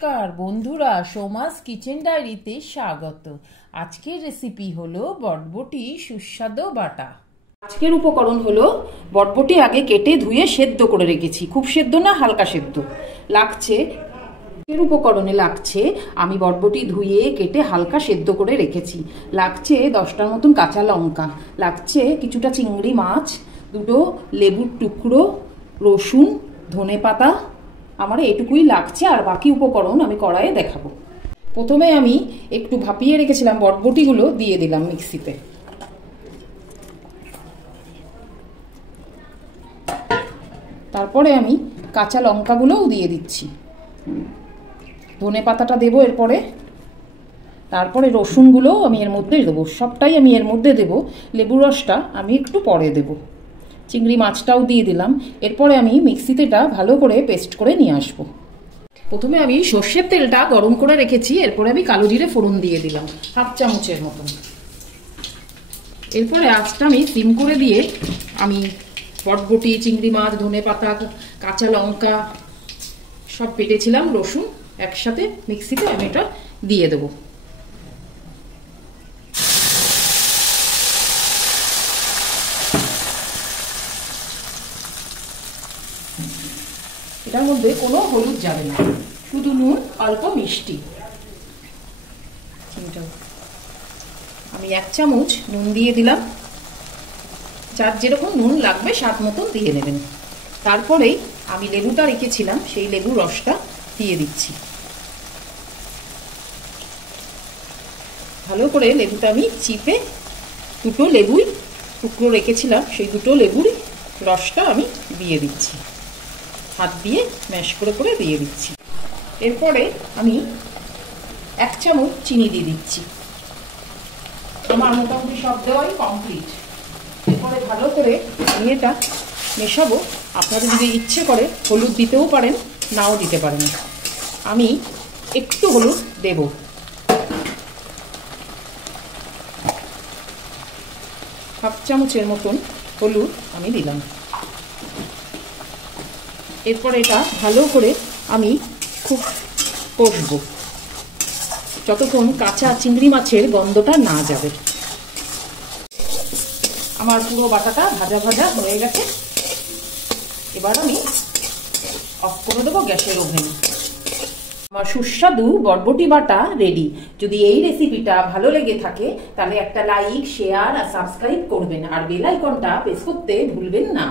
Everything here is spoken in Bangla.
নমস্কার বন্ধুরা, সোমাস কিচেন ডায়েরিতে স্বাগত। আজকের রেসিপি হলো বটবটি সুস্বাদু বাটা। আজকের উপকরণ হলো বটবটি আগে কেটে ধুয়ে সেদ্ধ করে রেখেছি, খুব সেদ্ধ না, হালকা সেদ্ধ। লাগছে এর উপকরণে লাগছে আমি বটবটি ধুয়ে কেটে হালকা সেদ্ধ করে রেখেছি। লাগছে 10টার মতন কাঁচা লঙ্কা, লাগছে কিছুটা চিংড়ি মাছ, দুটো লেবুর টুকরো, রসুন, ধনেপাতা। আমার এটুকুই লাগছে, আর বাকি উপকরণ আমি কড়াইয়ে দেখাবো। প্রথমে আমি একটু ভাপিয়ে রেখেছিলাম বটবটিগুলো দিয়ে দিলাম মিক্সিতে। তারপরে আমি কাঁচা লঙ্কাগুলোও দিয়ে দিচ্ছি, ধনেপাতাটা দেবো এরপরে, তারপরে রসুনগুলোও আমি এর মধ্যে দেবো, সবটাই আমি এর মধ্যে দেবো। লেবু রসটা আমি একটু পরে দেবো, চিংড়ি মাছটাও দিয়ে দিলাম। এরপরে আমি মিক্সিতেটা ভালো করে পেস্ট করে নিয়ে আসবো। প্রথমে আমি সর্ষের তেলটা গরম করে রেখেছি, এরপরে আমি কালো জিরে ফোড়ন দিয়ে দিলাম 1/2 চামচের মতন। এরপরে আঁচটা আমি সিম করে দিয়ে আমি বটবটি, চিংড়ি মাছ, ধনেপাতা, কাঁচা লঙ্কা সব বেটেছিলাম, রসুন একসাথে মিক্সিতে আমি এটা দিয়ে দেবো। এটার মধ্যে কোনো হলুদ যাবে না, শুধু নুন, অল্প মিষ্টি। আমি 1 চামচ নুন দিয়ে দিলাম, যার যেরকম নুন লাগবে স্বাদ মতো দিয়ে নেবেন। তারপরেই আমি লেবুটা রেখেছিলাম, সেই লেবুর রসটা দিয়ে দিচ্ছি। ভালো করে লেবুটা আমি চিপে, দুটো লেবুই টুকরো রেখেছিলাম, সেই দুটো লেবুর রসটা আমি দিয়ে দিচ্ছি, হাত দিয়ে ম্যাশ করে করে দিয়ে দিচ্ছি। এরপরে আমি 1 চামচ চিনি দিয়ে দিচ্ছি। আমার মোটামুটি সব দেওয়াই কমপ্লিট। এরপরে ভালো করে আমি এটা মেশাবো। আপনারা যদি ইচ্ছে করে হলুদ দিতেও পারেন, নাও দিতে পারেন। আমি একটু হলুদ দেব, 1/2 চামচের মতন হলুদ আমি দিলাম। এরপর এটা ভালো করে আমি খুব কষবো, যতক্ষণ কাঁচা চিংড়ি মাছের গন্ধটা না যাবে। আমার পুরো বাটাটা ভাজা ভাজা হয়ে গেছে। এবার আমি অফ করে দেবো গ্যাসের ওভেন। আমার সুস্বাদু বটবটি বাটা রেডি। যদি এই রেসিপিটা ভালো লেগে থাকে তাহলে একটা লাইক, শেয়ার আর সাবস্ক্রাইব করবেন, আর বেল আইকনটা প্রেস করতে ভুলবেন না।